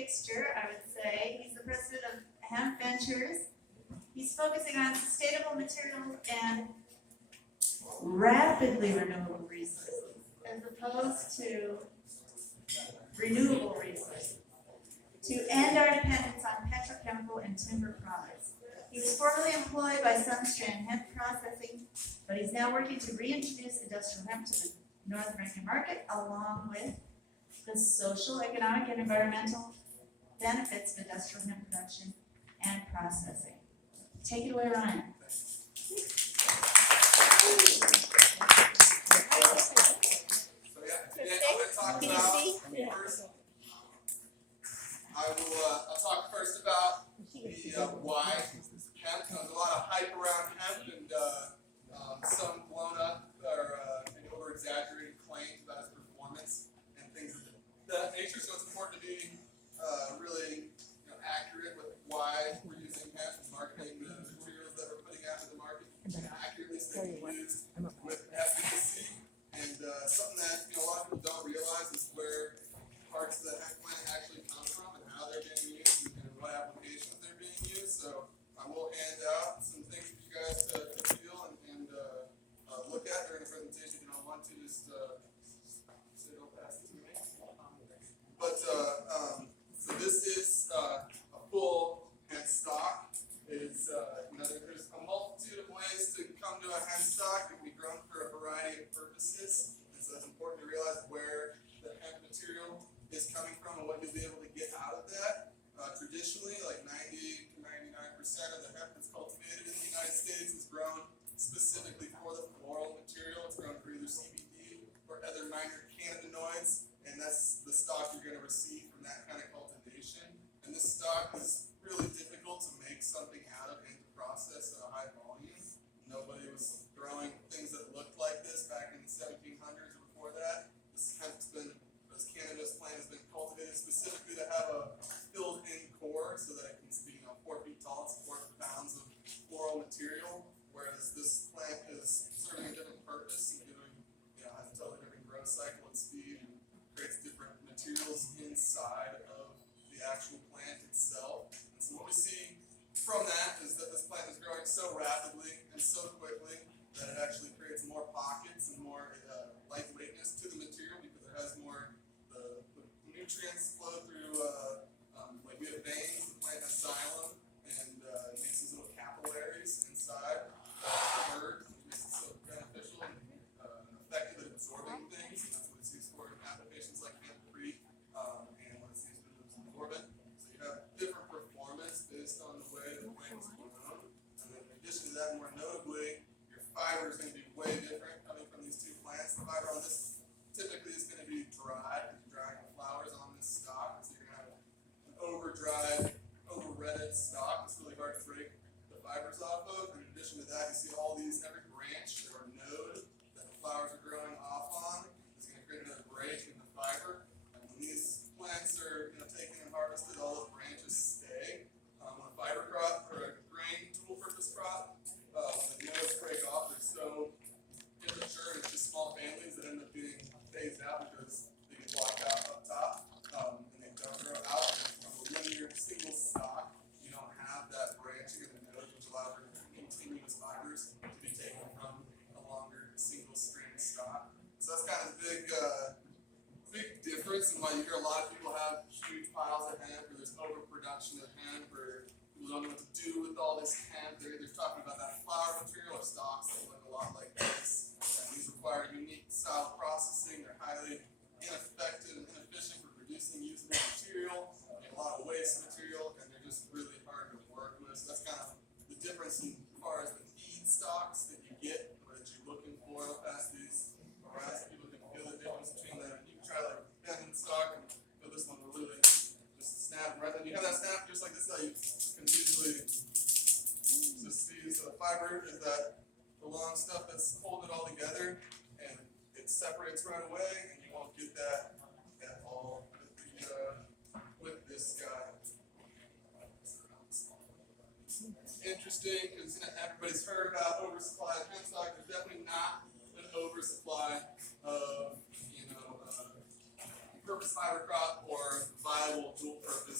fixture, I would say. He's the president of HempVentures. He's focusing on sustainable materials and rapidly renewable resources, as opposed to renewable resources, to end our dependence on petrochemical and timber products. He was formerly employed by Sunstrand Hemp Processing, but he's now working to reintroduce industrial hemp to the North American market, along with the social, economic, and environmental benefits of industrial hemp production and processing. Take it away, Ryan. Can you see? First, I'll talk first about the why hemp. There's a lot of hype around hemp and some blown up or over exaggerated claims about its performance and things of that nature. So it's important to be really accurate with why we're using hemp and marketing the materials that we're putting out into the market accurately so they can be used with efficacy. And something that a lot of people don't realize is where parts of the hemp plant actually come from and how they're being used and what applications they're being used. So I will hand out some things for you guys to feel and look at during the presentation. If you don't want to, just sit over past it to me. But so this is a full hemp stock. There's a multitude of ways to come to a hemp stock. It can be grown for a variety of purposes, and so it's important to realize where the hemp material is coming from and what you'll be able to get out of that. Traditionally, like 90 to 99% of the hemp that's cultivated in the United States is grown specifically for the floral material. It's grown for either CBD or other minor cannabinoids, and that's the stock you're going to receive from that kind of cultivation. And this stock is really difficult to make something out of and to process at a high volume. Nobody was growing things that looked like this back in the 1700s or before that. This cannabis plant has been cultivated specifically to have a filled-in core so that it can be 4 feet tall and support pounds of floral material, whereas this plant is serving a different purpose and has a totally different growth cycle and speed and creates different materials inside of the actual plant itself. And so what we see from that is that this plant is growing so rapidly and so quickly that it actually creates more pockets and more lightweightness to the material because it has more the nutrients flow through like we have veins. The plant has xylem and makes these little capillaries inside the bird, which makes it so beneficial and effective at absorbing things, and that's what it's used for in applications like hempcrete and what it's used to absorb it. So you have different performance based on the way the plant is grown, and then in addition to that, more notably, your fiber is going to be way different coming from these two plants. The fiber on this typically is going to be dried, because you're drying the flowers on this stock, so you're going to have an over-dried, over-retted stock. It's really hard to break the fibers off of. In addition to that, you see all these, every branch or node that the flowers are growing off on is going to create another break in the fiber. And when these plants are taken and harvested, all those branches stay. When a fiber crop or a grain dual-purpose crop, when the nodes break off, they're so immature, it's just small families that end up getting phased out because they get blocked out up top, and they don't grow out. From a linear single stock, you don't have that branching of the nodes, which allows for continuous fibers to be taken from a longer single strand stock. So that's kind of the big difference, and why you hear a lot of people have huge piles of hemp, or there's overproduction of hemp, or people don't know what to do with all this hemp. They're either talking about that flower material or stalks that look a lot like this. And these require unique style processing. They're highly ineffective and inefficient for producing usable material. They have a lot of waste material, and they're just really hard to work with. So that's kind of the difference as far as the feedstocks that you get, or that you're looking for past these varieties. People can feel the difference between them. You can try like bending stock and feel this one will really just snap right. And you have that snap just like this, how you can usually just see. So the fiber is that the long stuff that's holding it all together, and it separates right away, and you won't get that at all with this guy. It's interesting because everybody's heard about oversupply of hemp stock. There's definitely not an oversupply of purpose fiber crop or viable dual purpose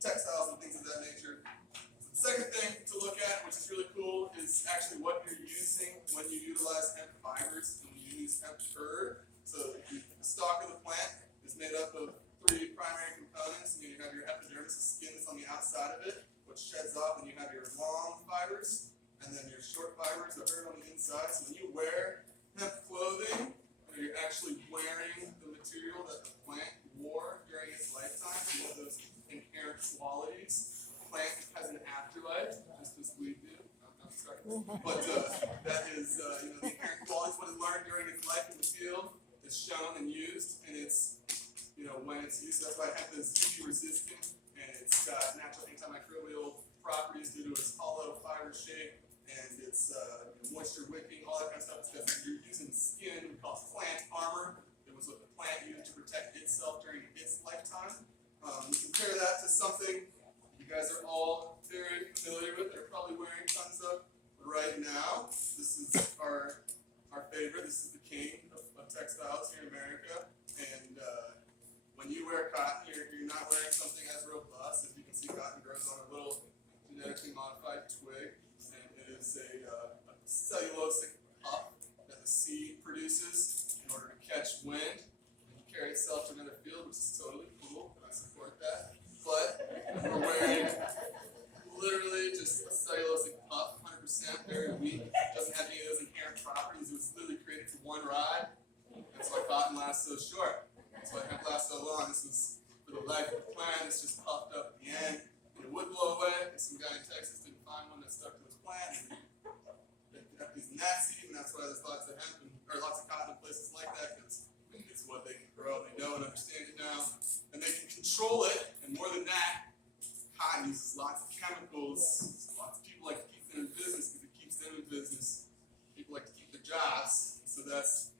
textiles and things of that nature. The second thing to look at, which is really cool, is actually what you're using when you utilize hemp fibers and when you use hemp fur. So the stalk of the plant is made up of 3 primary components, and you have your epidermis, the skin that's on the outside of it, which sheds off, and you have your long fibers, and then your short fibers are hurt on the inside. So when you wear hemp clothing, you're actually wearing the material that the plant wore during its lifetime. You have those inherent qualities. Plant has an afterlife, just as we do. I'm sorry. But that is, the inherent qualities, what it learned during its life in the field, is shown and used, and it's, when it's used, that's why hemp is UV resistant, and it's got natural antimicrobial properties due to its hollow fiber shape, and its moisture wicking, all that kind of stuff. It's because you're using skin, we call it plant armor. It was what the plant used to protect itself during its lifetime. You compare that to something you guys are all very familiar with. They're probably wearing tons of right now. This is our favorite. This is the king of textiles here in America. And when you wear cotton, you're not wearing something as robust. As you can see, cotton grows on a little genetically modified twig, and it is a cellulosic puff that the seed produces in order to catch wind and carry itself to another field, which is totally cool. I support that. But we're wearing literally just a cellulosic puff, 100%, very weak. Doesn't have any of those inherent properties. It was literally created for one ride. That's why cotton lasts so short. That's why hemp lasts so long. This was for the life of the plant. It's just puffed up at the end. And it would blow away. Some guy in Texas didn't find one that stuck to his plant. And they ended up using that seed, and that's why there's lots of hemp or lots of cotton in places like that, because it's what they can grow. They know and understand it now, and they can control it. And more than that, cotton uses lots of chemicals. So lots of people like to keep them in business because it keeps them in business. People like to keep their jobs, so that's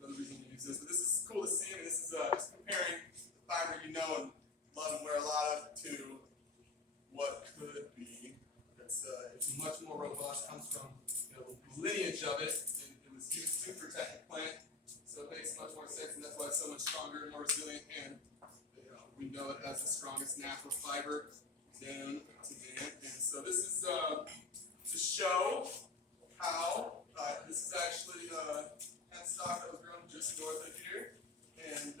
another reason we use this. But this is cool to see. I mean, this is just comparing the fiber you know and love and wear a lot of to what could be. It's much more robust. Comes from the lineage of it. It was used to protect the plant, so it makes much more sense, and that's why it's so much stronger and more resilient. And we know it has the strongest natural fiber known to man. And so this is to show how this is actually hemp stock that was grown just north of here. And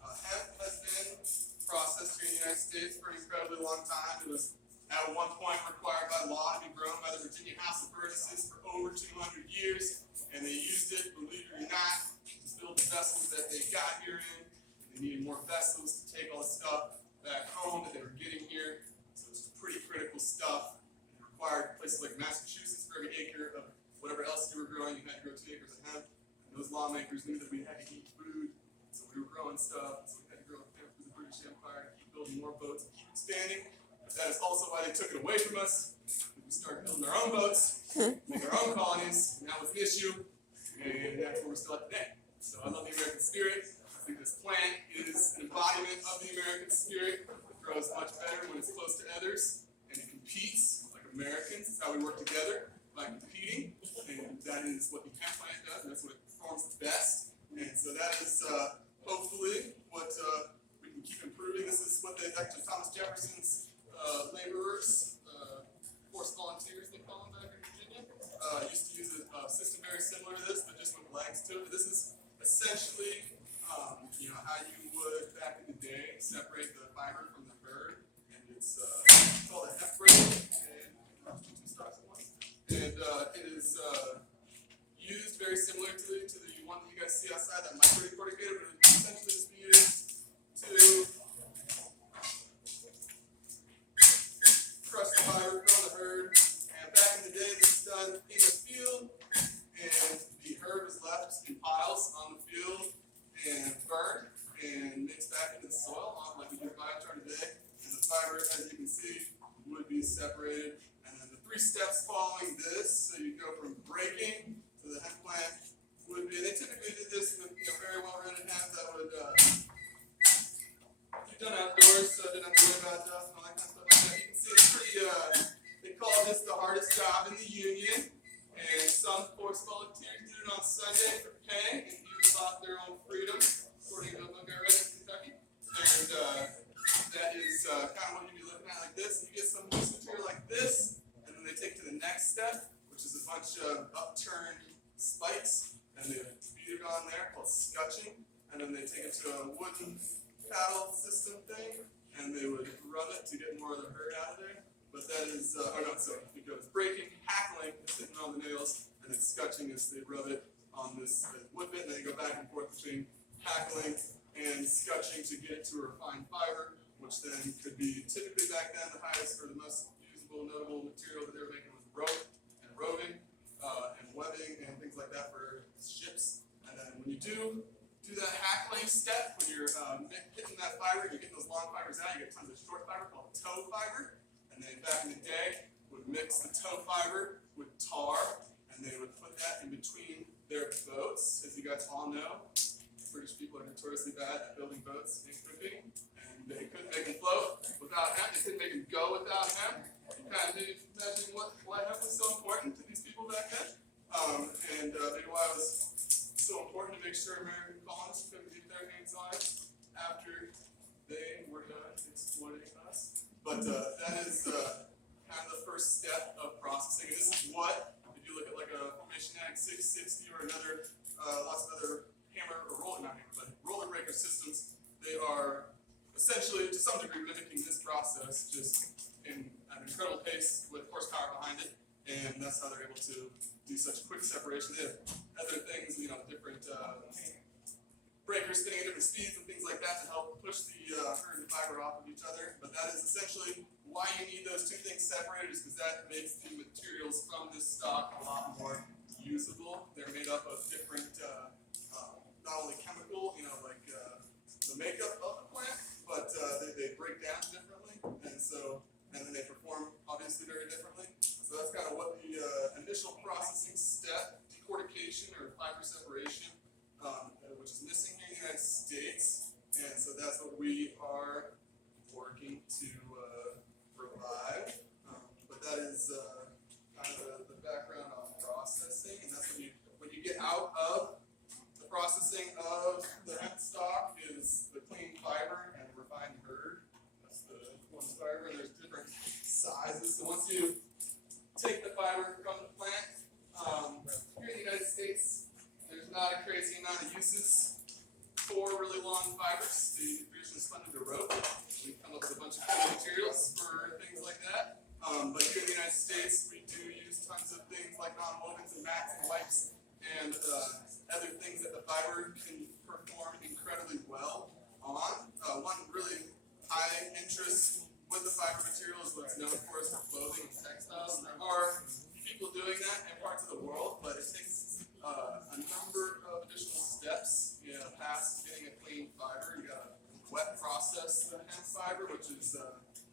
hemp has been processed here in the United States for an incredibly long time. It was at one point required by law to be grown by the Virginia House of Burgesses for over 200 years. And they used it, believe it or not, to build the vessels that they got here in. They needed more vessels to take all the stuff back home that they were getting here. So it's pretty critical stuff. It required places like Massachusetts for every acre of whatever else you were growing, you had to grow 2 acres of hemp. And those lawmakers knew that we had to eat food, so we were growing stuff. So we had to grow hemp for the British Empire to keep building more boats and keep expanding. But that is also why they took it away from us. We started building our own boats, make our own colonies, and that was the issue. And that's where we're still at today. So I love the American spirit. I think this plant is an embodiment of the American spirit. It grows much better when it's close to others, and it competes like Americans. It's how we work together, by competing, and that is what the hemp plant does, and that's what it performs the best. And so that is hopefully what we can keep improving. This is what Thomas Jefferson's laborers, forced volunteers, they call them back in Virginia, used to use a system very similar to this, but just with legs to it. This is essentially how you would back in the day separate the fiber from the herd, and it's called a hemp braid, and two stocks at once. And it is used very similar to the one that you guys see outside, that micro-decorticator, but it would essentially just be used to crush the fiber from the herd. And back in the day, this was done in the field, and the herd was left in piles on the field and burned and mixed back into the soil, like we do biochar today. And the fiber, as you can see, would be separated. And then the 3 steps following this, so you go from breaking to the hemp plant, would be, they typically did this with very well-rented hemp that would be done outdoors, so didn't have to worry about dust and all that kind of stuff like that. You can see it's pretty, they call this the hardest job in the union, and some forced volunteers did it on Sunday for pay, and even bought their own freedom, according to a book I read in Kentucky. And that is it's kind of what you'd be looking at like this. You get some loose material like this, and then they take it to the next step, which is a bunch of upturned spikes, and they beat it on there called scutching, and then they take it to a wooden paddle system thing, and they would rub it to get more of the hurt out of there. But that is, it goes breaking, hackling, is sitting on the nails, and then scutching is they rub it on this wood bit, and then they go back and forth between hackling and scutching to get it to a refined fiber, which then could be typically back then the highest or the most usable, notable material that they were making was rope and roving and webbing and things like that for ships. And then when you do that hackling step, when you're hitting that fiber, you're getting those long fibers out, you get tons of short fiber called tow fiber. And then back in the day, would mix the tow fiber with tar, and they would put that in between their boats. As you guys all know, British people are notoriously bad at building boats and equipping, and they couldn't make them float without hemp. They couldn't make them go without hemp. You kind of need to imagine why hemp was so important to these people back then, and maybe why it was so important to make sure American colonists couldn't get their hands on it after they were done exploiting us. But that is kind of the first step of processing. And this is what, if you look at like a Formation Ag 660 or another, lots of other roller breaker systems, they are essentially, to some degree, mimicking this process, just in an incredible pace with horsepower behind it. And that's how they're able to do such quick separation. They have other things, different breakers spinning at different speeds and things like that to help push the herd and fiber off of each other. But that is essentially why you need those two things separated, is because that makes the materials from this stock a lot more usable. They're made up of different, not only chemical, like the makeup of the plant, but they break down differently, and then they perform obviously very differently. So that's kind of what the initial processing step, decortication or fiber separation, which is missing here in the United States, and so that's what we are working to revive. But that is kind of the background on processing, and that's when you get out of the processing of the hemp stock is the clean fiber and refined herd. That's the one fiber, and there's different sizes. So once you take the fiber from the plant, here in the United States, there's not a crazy amount of uses for really long fibers. They traditionally spun into rope. We come up with a bunch of cool materials for things like that. But here in the United States, we do use tons of things like non-wovens and mats and wipes and other things that the fiber can perform incredibly well on. One really high interest with the fiber material is what's known for as clothing and textiles. And there are people doing that in parts of the world, but it takes a number of additional steps past getting a clean fiber. You got to wet process the hemp fiber, which is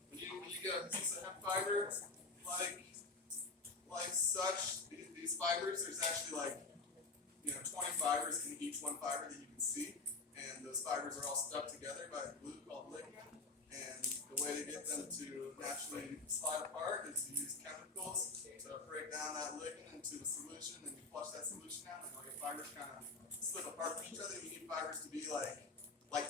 when you get a piece of hemp fiber like such, these fibers, there's actually 20 fibers in each one fiber that you can see, and those fibers are all stuck together by a glue called lignin. And the way to get them to naturally slide apart is to use chemicals to break down that lignin into a solution, and you flush that solution out, and all your fibers kind of slip apart from each other. You need fibers to be like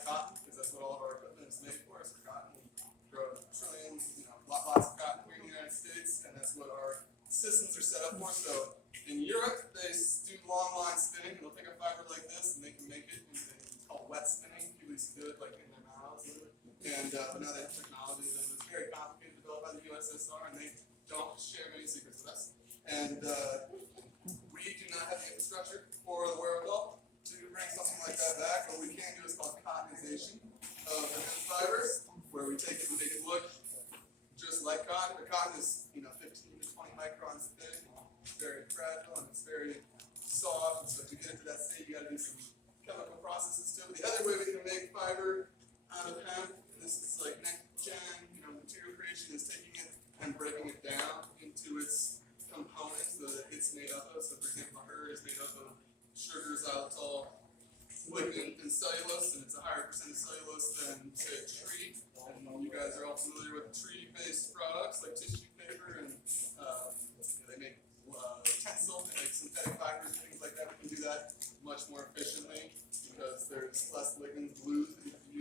cotton, because that's what all of our equipment is made for, is for cotton. We grow trillions, lots of cotton here in the United States, and that's what our systems are set up for. So in Europe, they do long line spinning, and they'll take a fiber like this, and they can make it, it's called wet spinning. People used to do it in their mouths. And but now they have technology that is very complicated, developed by the USSR, and they don't share many secrets with us. And we do not have the infrastructure or the wherewithal to bring something like that back. What we can do is called cottonization of the hemp fibers, where we take it and make it look just like cotton. The cotton is 15 to 20 microns thick, it's very fragile, and it's very soft. And so to get it to that state, you got to do some chemical processes to it. The other way we can make fiber out of hemp, this is next gen, material creation, is taking it and breaking it down into its components that it's made up of. So for example, her is made up of sugar, xylitol, lignin, and cellulose, and it's a higher percent of cellulose than, say, a tree. And you guys are all familiar with tree-based products like tissue paper, and they make tencel, they make synthetic fibers and things like that. We can do that much more efficiently because there's less lignin glues that you have to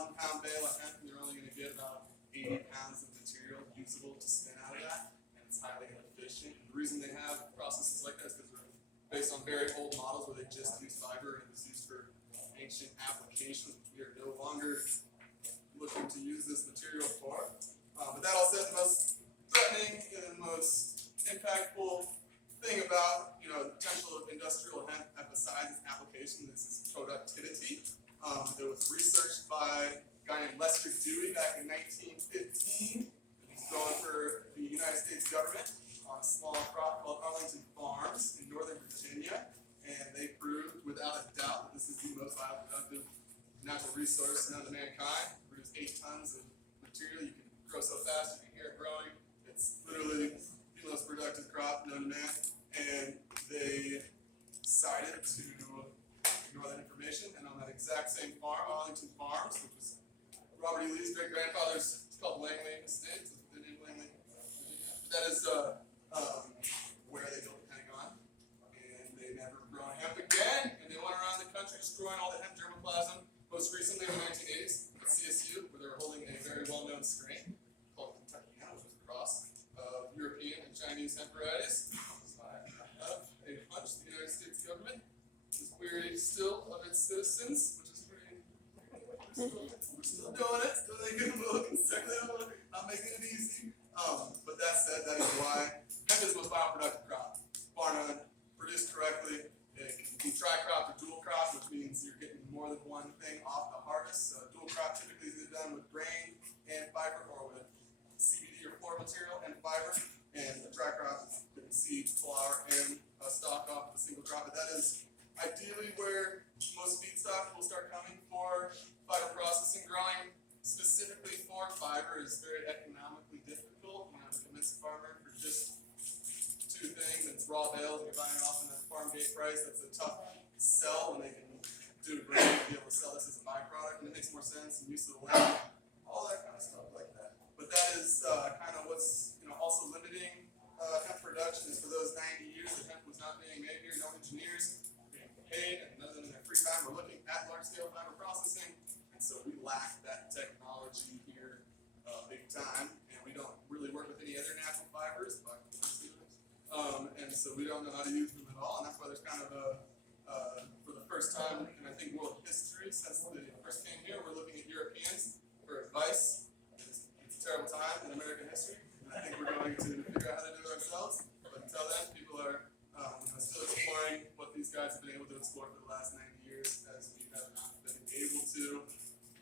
1,000-pound bale of hemp, and you're only going to get about 80 pounds of material usable to spin out of that, and it's highly inefficient. And the reason they have processes like that is because they're based on very old models where they just use fiber and it was used for ancient applications, which we are no longer looking to use this material for. But that all said, the most threatening and most impactful thing about the potential of industrial hemp besides its application is its productivity. There was research by a guy named Lester Dewey back in 1915. He's going for the United States government on a small crop called Arlington Farms in Northern Virginia, and they proved without a doubt that this is the most bioproductive natural resource known to mankind. Produce 8 tons of material. You can grow so fast you can hear it growing. It's literally the most productive crop known to man, and they decided to ignore that information. And on that exact same farm, Arlington Farms, which was Robert E. Lee's great grandfather's, it's called Langley Estate. It's the name Langley. That is where they built the Pentagon, and they never grown hemp again. And they went around the country destroying all the hemp germplasm. Most recently in the 1980s at CSU, where they were holding a very well-known strain called Kentuckiana, which was a cross of European and Chinese hemp varieties. I have a hunch the United States government is weary still of its citizens, which is pretty. We're still doing it, still making it a little conservative, not making it easy. But that said, that is why hemp is the most bioproductive crop, bar none. Produced correctly, it can be tri-crop or dual crop, which means you're getting more than one thing off the harvest. Dual crop typically is done with grain and fiber, or with CBD or floral material and fiber. And the tri-crop is getting seed, flour, and stock off of a single crop. But that is ideally where most feedstock will start coming for fiber processing. Growing specifically for fiber is very economically difficult. To convince a farmer for just 2 things, and it's raw bales, and you're buying it off in the farm gate price. That's a tough sell when they can do a grain and be able to sell this as a byproduct, and it makes more sense and use of the land, all that kind of stuff like that. But that is kind of what's also limiting hemp production is for those 90 years that hemp was not being made here, no engineers being paid, and none of them in their free time were looking at large-scale fiber processing, and so we lack that technology here big time, and we don't really work with any other natural fibers, and so we don't know how to use them at all, and that's why there's kind of for the first time in I think world history since they first came here, we're looking at Europeans for advice. It's a terrible time in American history, and I think we're going to figure out how to do it ourselves. But until then, people are still exploring what these guys have been able to explore for the last 90 years, as we have not been able to.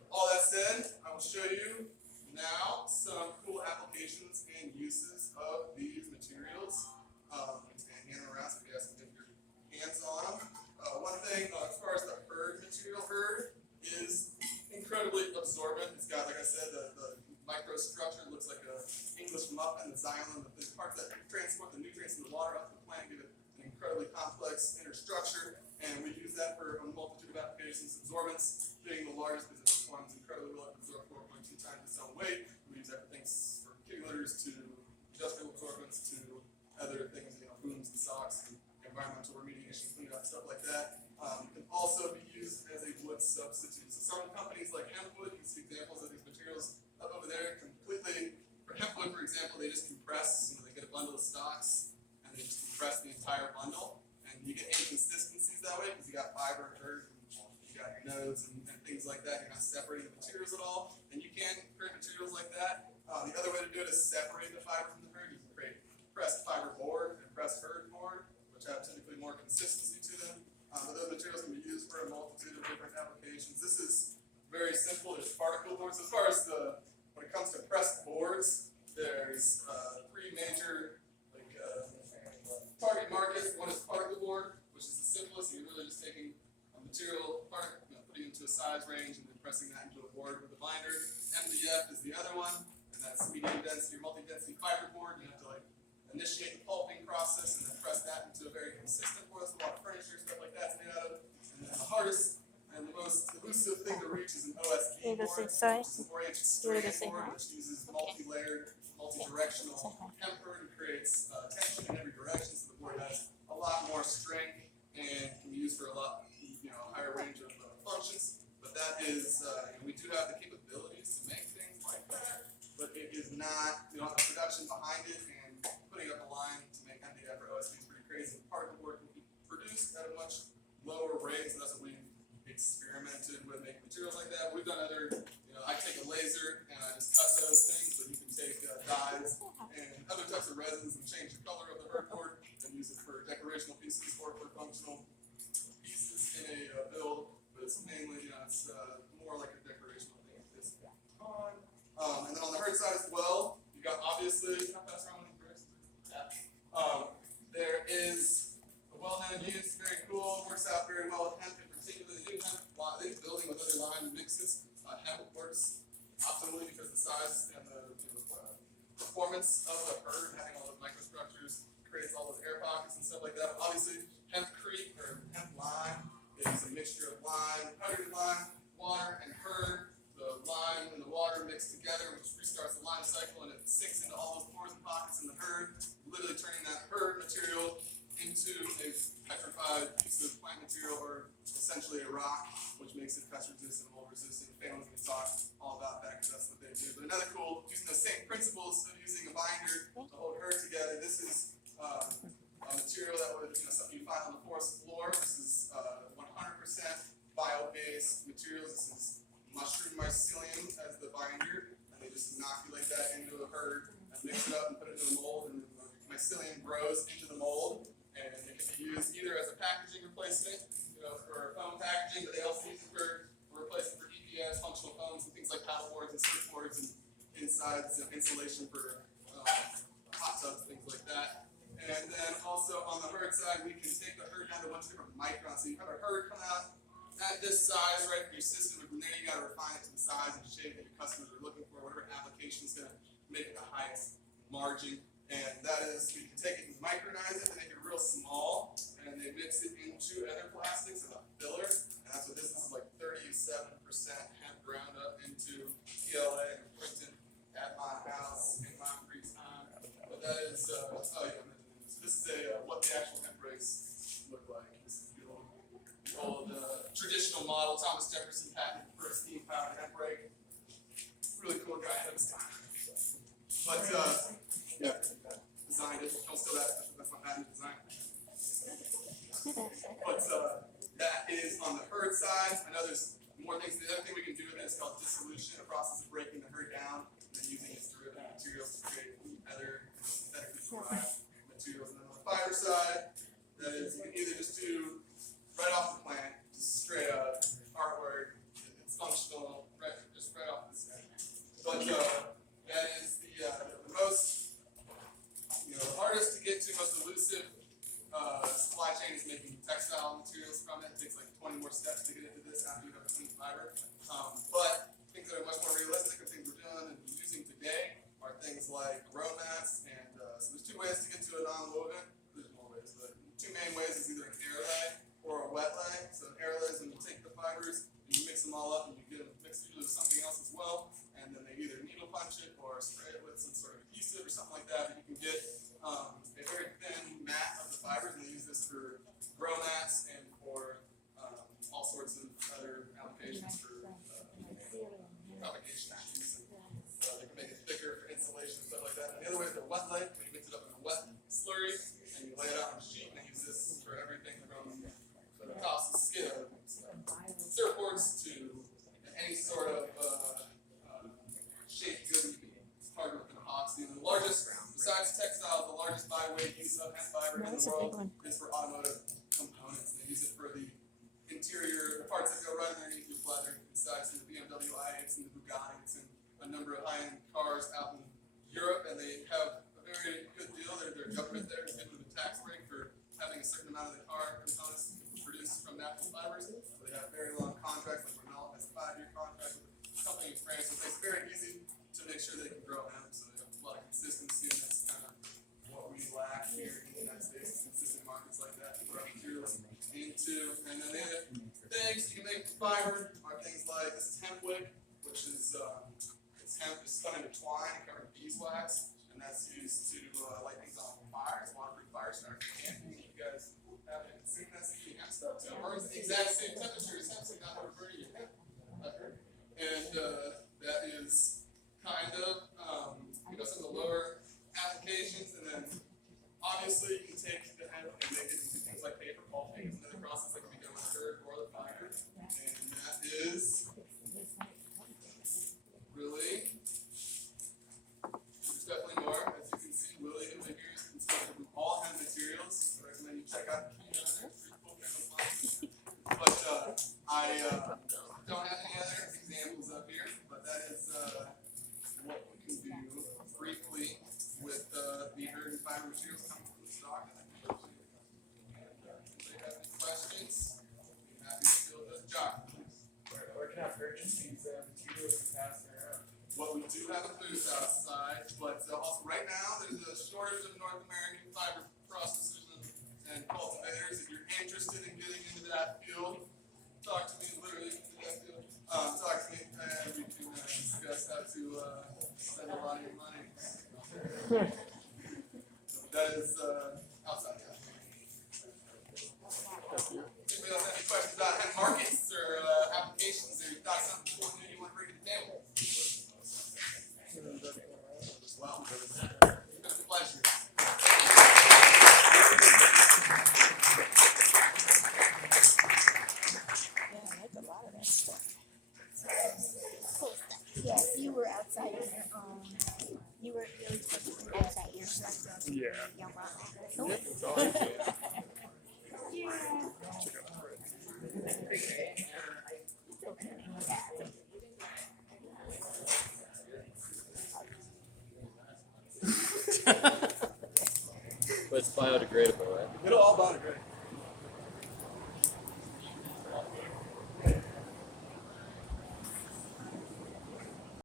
All that said, I will show you now some cool applications and uses of these materials, and hand them around so you guys can get your hands on them. One thing, as far as the hurd material, hurd is incredibly absorbent. It's got, like I said, the microstructure looks like an English muffin, the xylem, the parts that transport the nutrients in the water up to the plant, give it an incredibly complex inner structure, and we use that for a multitude of applications. Absorbance being the largest because it performs incredibly well. It absorbs 4.2 times its own weight. We use that for things from kitty litters to industrial absorbents to other things, booms and socks and environmental remediation, cleanup, stuff like that. It can also be used as a wood substitute. So some companies like Hempwood, you can see examples of these materials up over there, completely, for Hempwood, for example, they just compress, they get a bundle of stalks, and they just compress the entire bundle, and you get inconsistencies that way, because you got fiber, hurd, and you got your nodes and things like that. You're not separating the materials at all, and you can create materials like that. The other way to do it is separate the fiber from the hurd. You can create pressed fiber board and pressed hurd board, which have typically more consistency to them. But those materials can be used for a multitude of different applications. This is very simple. There's particle boards. As far as when it comes to pressed boards, there's 3 major target markets. One is particle board, which is the simplest. You're really just taking a material, putting it into a size range, and then pressing that into a board with a binder. MDF is the other one, and that's medium density or multi-density fiber board. You have to initiate the pulping process and then press that into a very consistent board. That's a lot of furniture, stuff like that's made out of. And then the hardest and the most elusive thing to reach is an OSB board, which is an oriented strand board, which uses multi-layered, multi-directional hemp hurd and creates tension in every direction, so the board has a lot more strength and can be used for a lot higher range of functions. But that is, we do have the capability obviously, can I pass around one of these? There is a well-known use, very cool, works out very well with hemp in particular. They do hemp building with other lime mixes. Hemp works optimally because the size and the performance of the herd, having all those microstructures, creates all those air pockets and stuff like that. Obviously, hempcrete or hemp lime is a mixture of lime, powdered lime, water, and herd. The lime and the water mix together, which restarts the lime cycle, and it sinks into all those pores and pockets in the herd, literally turning that herd material into a petrified piece of plant material, or essentially a rock, which makes it pest resistant, mold resistant. Families can talk all about that because that's what they do. But another cool, using the same principles of using a binder to hold herd together. This is a material that would, something you find on the forest floor. This is 100% bio-based materials. This is mushroom mycelium as the binder, and they just inoculate that into a herd and mix it up and put it into a mold, and the mycelium grows into the mold, and it can be used either as a packaging replacement, for foam packaging, but they also use it for replacement for EPS, functional foams, and things like paddle boards and surfboards and insides, insulation for hot tubs, things like that. And then also on the herd side, we can take the herd down to a bunch of different microns. So you have a herd come out at this size, right, in your system, and from there you got to refine it to the size and shape that your customers are looking for, whatever application is going to make it the highest margin. And that is, we can take it and micronize it and make it real small, and they mix it into other plastics as a filler. And that's what this is, like 37% hemp ground up into PLA and printed at my house in my free time. But that is, I mentioned this. So this is what the actual hemp breaks look like. This is the old traditional model. Thomas Jefferson patented the first steam powered hemp brake. Really cool guy ahead of his time. But yeah, designed it. Don't steal that. That's my patent design. But that is on the herd side. I know there's more things. The other thing we can do with it is called dissolution, a process of breaking the herd down and then using its derivative materials to create other synthetically derived materials. And then on the fiber side, that is, you can either just do right off the plant, just straight up artwork. It's functional, right? Just right off the stem. But that is the most, the hardest to get to, most elusive supply chain is making textile materials from it. It takes like 20 more steps to get into this after you have a clean fiber. But things that are much more realistic and things we're doing and using today are things like grow mats. And so there's two ways to get to a non-woven. There's more ways, but two main ways is either an air lay or a wet lay. So an air lay is when you take the fibers and you mix them all up and you get them mixed usually with something else as well. And then they either needle punch it or spray it with some sort of adhesive or something like that. But you can get a very thin mat of the fibers, and they use this for grow mats and for all sorts of other applications for propagation issues. They can make it thicker for insulation and stuff like that. And the other way is the wet lay, where you mix it up in a wet slurry and you lay it out on a sheet, and they use this for everything from the tops of surfboards to any sort of shaped good you can target with an epoxy. And the largest, besides textiles, the largest by weight use of hemp fiber in the world is for automotive components. They use it for the interior, the parts that go right underneath your leather, besides the BMW i8s and the Bugattis and a number of high-end cars out in Europe, and they have a very good deal. Their government there is giving them a tax break for having a certain amount of the car components produced from natural fibers. So they have very long contracts, like Renault has a 5-year contract with a company in France. So it's very easy to make sure they can grow hemp, so they have a lot of consistency, and that's kind of what we lack here in the United States, consistent markets like that to grow materials into. And then the other things you can make fiber are things like, this is hemp wick, which is it's hemp is spun into twine and covered in beeswax, and that's used to light things on fire. It's waterproof fire starter. You guys haven't seen that hemp stuff too. It burns at the exact same temperature as hemp, so you're not overburning your hemp. And that is kind of some of the lower applications, and then obviously you can take the hemp and make it into things like paper pulping. It's another process that can be done with herd or the fiber, and that is really, there's definitely more. As you can see, Willie and Figure is constructed from all hemp materials. I recommend you check out the key down there. It's pretty cool kind of fun. But I don't have any other examples up here. do have a booth outside, but also right now there's a shortage of North American fiber processors and cultivators. If you're interested in getting into that field, talk to me. Literally, into that field. Talk to me, and we can discuss how to spend a lot of your money. That is outside. Anybody else have any questions about hemp markets or applications, or you thought something cool new you want to bring to the table? Well, it's been a pleasure. Yeah, that's a lot of that stuff. Cool stuff. Yes, you were outside on your own. You were really supposed to be outside your stuff. Yeah. Yeah, wow. Cool. But it's biodegradable, right? It'll all bother